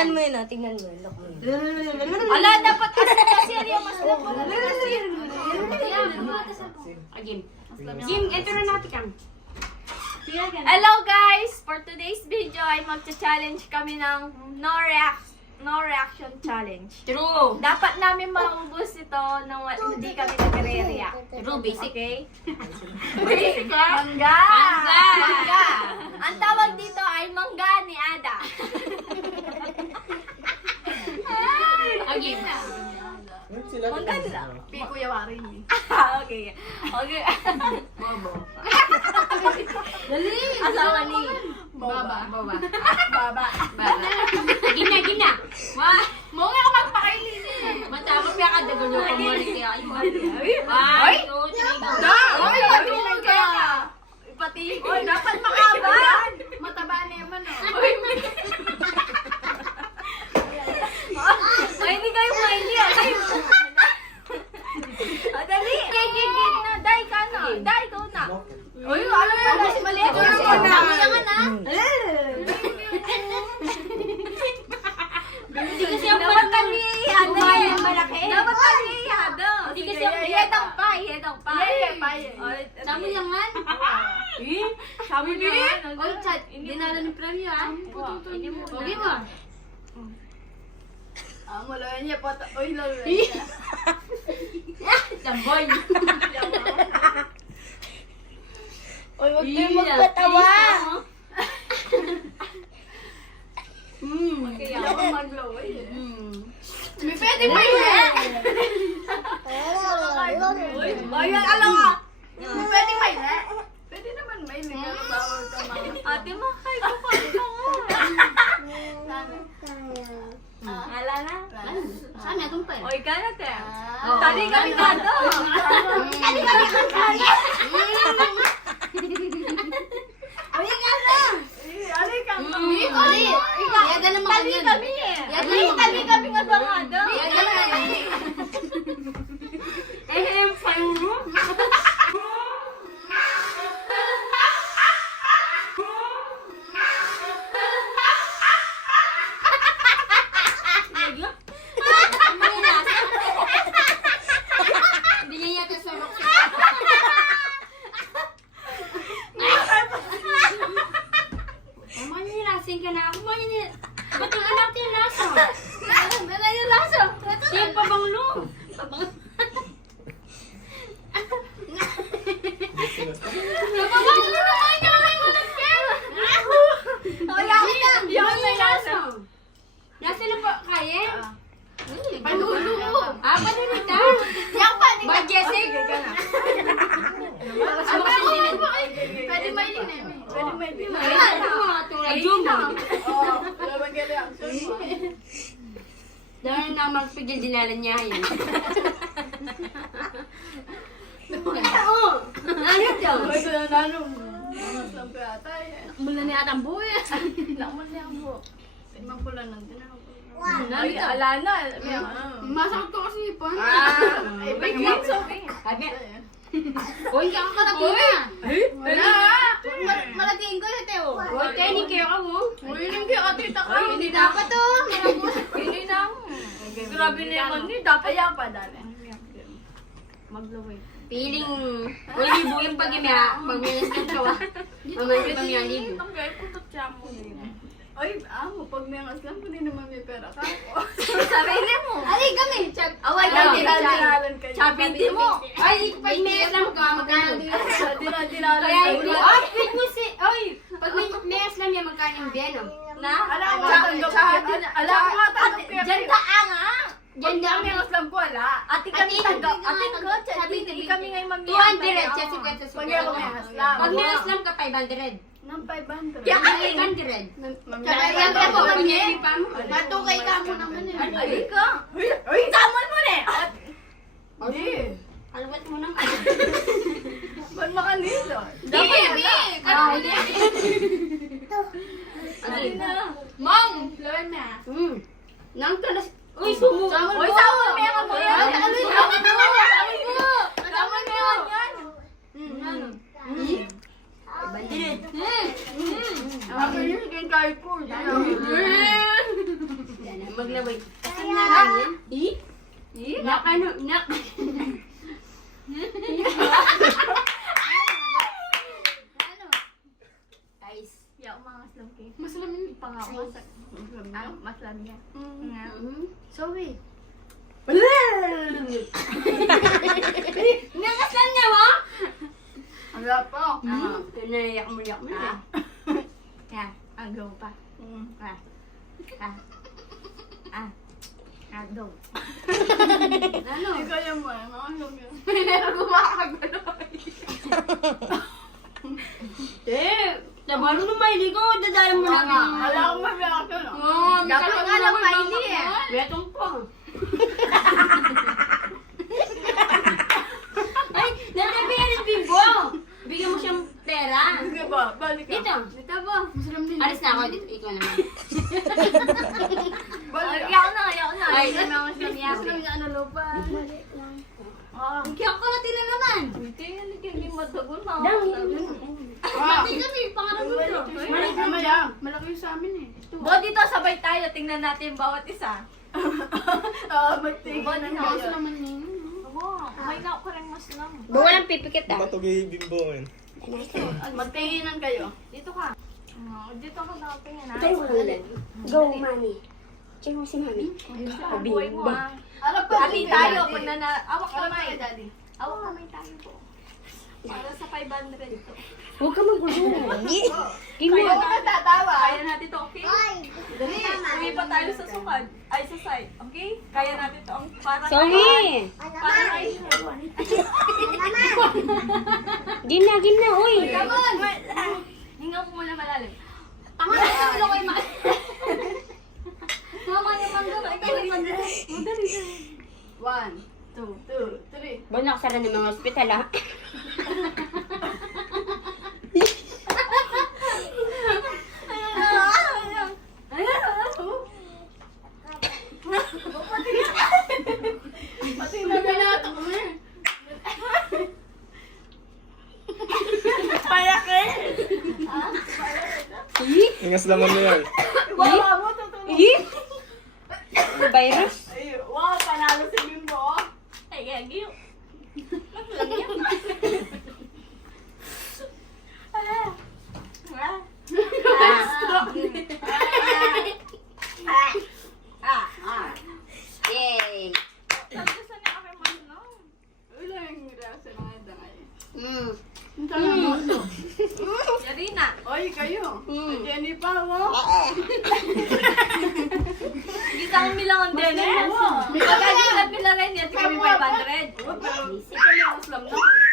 Tingnan mo yun, tingnan mo yun. Lock mo yun. Ala, dapat kasi yung mas look. Jim, ito na natin kang. Hello guys! For today's video ay magcha-challenge kami ng no reaction challenge. True. Dapat namin maubos ito nang hindi kami nagre-react. True, basic. Okay? Mangga. Mangga! Mangga! Ang tawag dito ay mangga ni Ada. Okay. Mangga nila. Pico yawarin eh. Okay. Okay. Bobo. Dali! Asawa ni Baba. Baba. Baba. Baba. Gina, gina. Mo nga ka magpakainin eh. Matapos kaya ka dagulo ko mo rin kaya. Ay! 1, 2, 3, go. Oy, patulog ka! Pati, oy, dapat makaba! Mataba na yaman oh. Oy, ay, hindi kayo maili. Dali! Gigigig na! Dai ka na! Dai, ikaw na! Uy, ano na? Mas maliit na ako na! Tama na! Hindi kasi ako Dapat kami ihado eh! malaki. Dapat kami ihado! Hindi kasi ako ihadang pa! Ihadang pa! Sabi naman. Sabi naman! Oy, chat. Dinala ni Premyo ah. Ini mo na. Okay mo. Ah, mula niya pata. Uy, lalo niya. Tamboy. Uy, wag kayo magpatawa! Kaya ako mag-blow eh. May pwede pa yun eh. Uy, ayan, alam ka! May pwede pa yun eh. Pwede naman may pero bawal ka mga. Ate, makay ko pa ito nga. Ala na? Sana itong pa. Oy, ka na, te. Oo. Tali kami na to. Tali kami na Alay ka. Ali. Yaga naman Tali kanyan. kami eh. Yaga Uy, naman tali kami nga ba nga do? Yaga naman kanyan. Payo. Hindi niya yata sarap siya. Kumain ka na. Kumain niya. Ba't yung anak yung lasa? Wala yung lasa. Yung pabanglo. Napabanglo naman niya. May ulit yan. Yung may lasa. Lasa na pa kaya? Panulo. Panirita. Yang pa. Bye, Jessic. Pwede mailing na yun. Pwede mailing. Jumbo. Oo. Laban ka lang. Dahil na magpigil dinala niya yun. Oo. Ayun daw. Uy, ko na nanong. Mas lang pa yata eh. Mula ni atang buhay. Laman niya ang buhok. Tignan ko lang ng ginagawa. Ay, ala na. Masakot ko kasi ipon. Ay, bigyan so. Uy, kakakarating na. Wala. Malating ko na Teo. Uy, training kayo ka mo. Uy, hindi ka tita ka. Hindi dapat to. Hindi na. Grabe na naman ni. Dapat Ayan pa, dali. maglaway. Piling, uy, libo yung pag-imya. Pag-minis ng kawa. Mamay ko pamiyang libo. Ang gaya po ito siya mo. Oy, amo, pag may aslam ko din naman may pera ka. Sarili mo. Ay, kami. Away Ay, ka hindi din. Dinalan kayo. Chapiti mo. Ay, pag may aslam ka, magkano? Dinalan Kaya kayo. hindi. Ay, wait mo si, oy, pag may aslam yan, magkano yung biyano? Na? Alam mo, tanggap ka. Alam mo nga, tanggap ka. Diyan ka nga. Diyan ka, may aslam ko, wala. Ate kami Ate, tanggap. hindi Ate nga, ko, sabi hindi ni- kami ngayon mamiyang. 200, siya si Kweta Pag ako may aslam. Pag may aslam ka, 500. Nang 500. Kaya ka eh. 500. Kaya Kaya po, kami. pag pa mo. Matukay ka mo naman eh. Ay ka. Uy, tamon mo na. Hindi. Alawat mo nang. Ba't makanilo? Dapat wala. Hindi. Ano na? Mom! Lawan na. Nang talas. Uy, sumo. Uy, samon mo yan mo yan. Samon mo. Samon mo. Samon mo yan. Bandit. Ako yun, yung kahit ko. Wag na wait. Kasi na ganyan. Nak ano? Nak. Guys. Ya, umangas lang kayo. Masalamin. Pangako sa... Ah, maslam niya. Sorry. Nakasan niya ba? Ang sarap po. Naiyak mo na. Yan, ang go pa. Go. Ano? Ikaw yung mo. Ano yun? May nero gumakagano. Nabalong na maili ko. Dadaan mo na. Wala akong ma-reaction. Dapat nga lang maili eh. Betong po. Ay, natabi rin Bibo. Bigyan mo siyang pera. Sige ba? Balik ka. Dito. Dito ba? Masalamin din. Alis na ako dito. Ikaw naman. Balik ka. Ayaw na. Ay, Hindi naman siya niya. Masalamin niya ano lupa. Kaya ko natin na naman. Hindi matagun na. Pati kami, pangarap mo ito. Malaki yung sa amin eh. Bo, dito sabay tayo. Tingnan natin bawat isa. Magtingin ng Body kayo. naman yun. Oo, may na ako rin mas lang. Walang pipikit Matugi bimbo yun. Magtinginan kayo. Dito ka. Dito ka nakatingin ha. Go, mami. Check mo si mami. Buhay mo ha. Harap pa. Dati tayo. Pag awak Harap kamay. ka, Daddy. Awak kamay tayo po. Para sa 500 to. Huwag ka magulong. Kayo ka tatawa. Kaya natin to, okay? Dali pa tayo sa sukad. Ay, sa side. Okay? Kaya natin to. Ang parang... Sorry. Parang ay... Game na, uy. Come on! Hinga mo muna malalim. Pangalan ko kayo mga... Mama niya mangga. Ikaw yung mangga. Madali. 1, 2, 3. Ba nakasara ng mga ospital, ha? Pati na binato ko eh. Ingas laman mo yan. Bawa mo, tutulog. Virus? Ay, wow, panalo si Bimbo. Ay, gagi. Yay. Gusto niya kami manong. Wala yung reaction ng edang ay. Mm. Yari na. Oy, kayo. Jenny pa, wow. Hindi sa akin bilangan din eh. Magkali na bilangan niya. Kami 500. Ikaw yung Muslim na ko eh.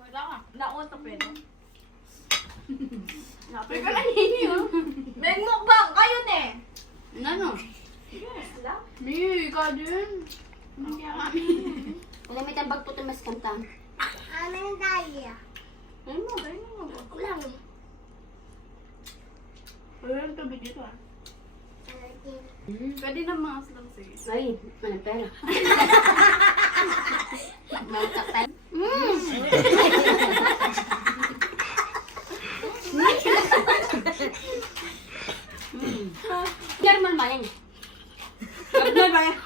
Wala ka. Naon to pero. Napay ka lang ninyo. May mukbang kayo ne. Ano? Mi, ikaw din. Hindi kami. Wala may tambag po mas kanta. Anong daya? Ayun mo, ayun mo. Kulang. Wala yung tubig dito ah. Pwede na mga Muslim sige. Ay, ano pera? Mautak tayo. Normal ba yan? Normal ba yan?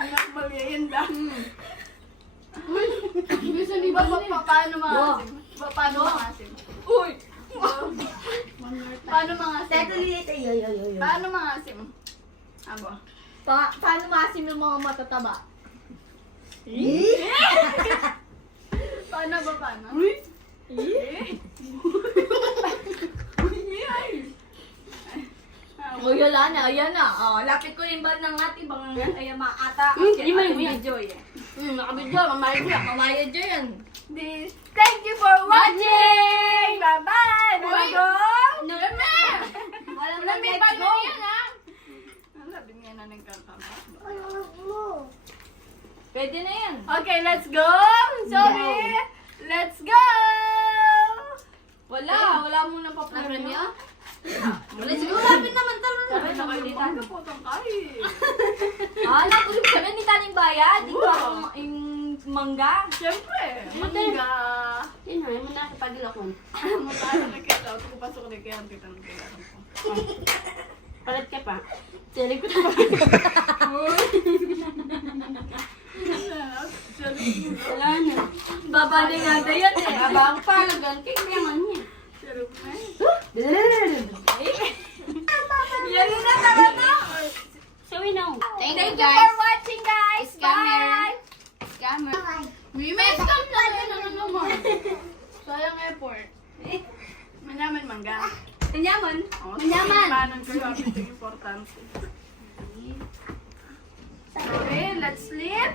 Pag malienda. Gusto ni ba paano mga asim? Paano mga asim? Uy! Paano mga asim? Tatulita yo. Paano mga asim? Abo. Paano masim yung mga matataba? Paano ba paano? O wala na, ayan na. Oh, lapit ko yung bag ng ating bang ay maata. Di man mo yan. Joy. Nakabidyo, mamayad ko. Mamaya Joy yan. Thank you for watching! Bye-bye! Nalagong! Normal! Alam Wala na, may let's bago go. yan ha! Ang labi nga na ng kantama. Pwede na yan. Okay, let's go! Sorry! Let's go! Wala muna pa Napremyo? Wala siguro lapit naman talo na. Sabi na kayo dito. Ano po itong kain? Nakulog kami ni Taning Bayad. Di ba yung mangga? Siyempre! Mangga! Yun na, yung na pagilakon. Matayo na kita. Ito ko pasok na kaya ang titang kailangan ko. Palit ka pa. Sili ko na pa. Wala na. Babali nga na yan eh. Baba ako pa. Lagan. Kaya naman niya. Yan na talaga. So we know. Thank you for watching, guys. Bye. Scammer. May scam na rin. Ano naman? Sayang effort. Manaman mangga. Kanyaman. Manyaman. Paano ko yung importante. Okay, let's sleep.